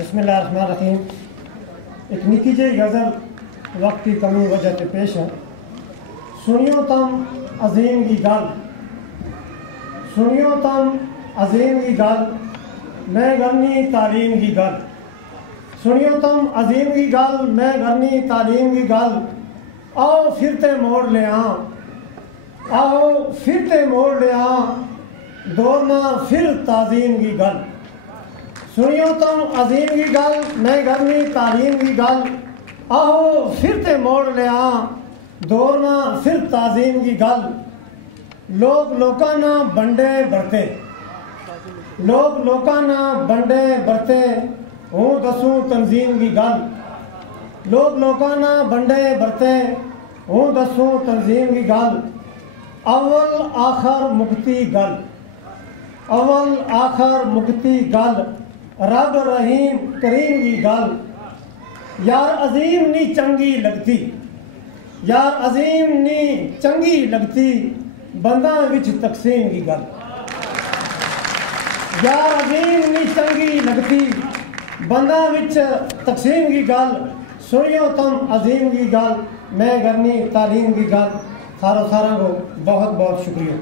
बिस्मिल्लाहिर्रहमानिर्रहीम। एक निकी जी गज़ल वक्त की कमी वजह से पेश है। सुनियो तम अजीम की गल, सुनियो तम अजीम की गल, मैं करनी तालीम की गल। सुनियो तम अजीम की गल, मैं करनी तालीम की गल। आओ फिरते मोड़ ले आओ फिरते मोड़ ले दौड़ना फिर ताजीम की गल। सुनियो तुम अजीम की गल, मैं करनी तालीम की गल। आओ फिरते मोड़ ले दौड़ना फिर ताजीम की गल। लोग लोकाना बंडे बरते, लोग लोकाना बंडे बरते, हूँ दसूं तंजीम की गल। लोग लोकाना बंडे बरते, हूँ दसूं तंजीम की गल। अव्वल आखर मुक्ति गल, अव्वल आखर मुक्ति गल। रब रहीम करीम की गल। यार अजीम नी चंगी लगती, यार अजीम नी चंगी लगती, बंदा विच तकसीम की गल। यार अजीम नी चंगी लगती, बंदा विच तकसीम की गल। सुनियो तुम अजीम की गल, मैं करनी तालीम की गल। सारा को बहुत बहुत शुक्रिया।